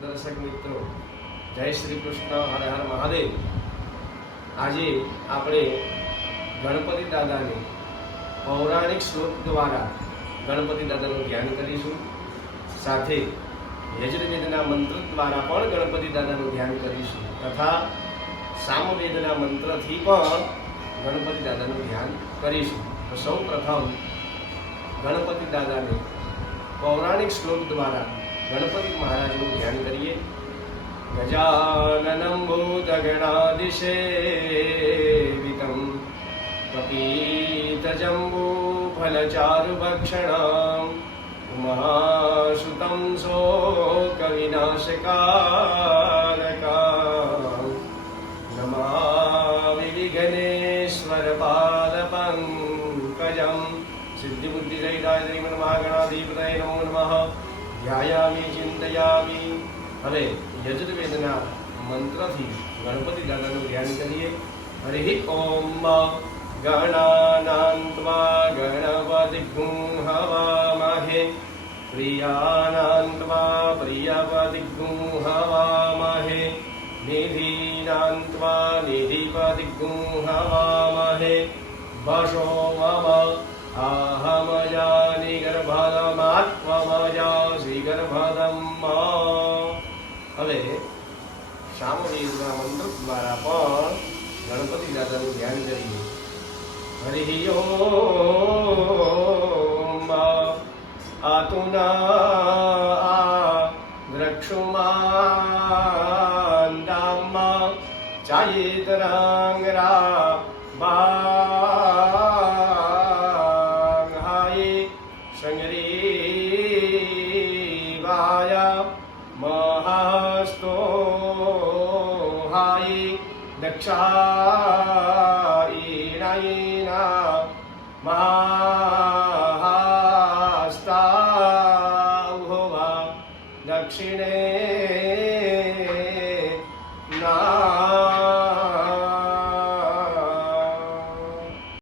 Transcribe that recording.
દર્શક મિત્રો, જય શ્રી કૃષ્ણ હરે હર મહાદેવ. આજે આપણે ગણપતિ દાદાને પૌરાણિક શ્લોક દ્વારા ગણપતિ દાદાનું ધ્યાન કરીશું. સાથે યજુર્વેદના મંત્ર દ્વારા પણ ગણપતિ દાદાનું ધ્યાન કરીશું. તથા સામવેદના મંત્રથી પણ ગણપતિ દાદાનું ધ્યાન કરીશું. તો સૌ પ્રથમ ગણપતિ દાદાને પૌરાણિક શ્લોક દ્વારા गणपति महाराज को ध्यान करिए। गजाननम भूत गणादिशे पतीत जम्बो फल चारु भक्षण महाश्रुत सो कविनाश कालकाश्वर पाल पंकज सिद्धि श्रीमन महागणाधिपत नमो नम। ધ્યાયામિ ચિંતયામિ હવે યજુર્વેદના મંત્રથી ગણપતિ દાદાનું ધ્યાન કરીએ હરિ ઓમ ગણાનાન્ત્વા ગણપતિગું હવામહે પ્રિયાનાન્ત્વા પ્રિયપતિગું હવામહે નિધિનાન્ત્વા નિધિપતિગું હવામહે વશો મમ અહમજાનિ ગર્ભદમાત્મજાસી ગર્ભદમ હવે શામવેદના મંત્ર દ્વારા પણ ગણપતિ દાદાનું ધ્યાન કરીએ. હરિ ઓમ આતુના દ્રક્ષુમાન દામ ચાયેતરાંગરા બાંગ હાય स्तोहायि दक्षायीणयेन महास्ताभुव दक्षिणे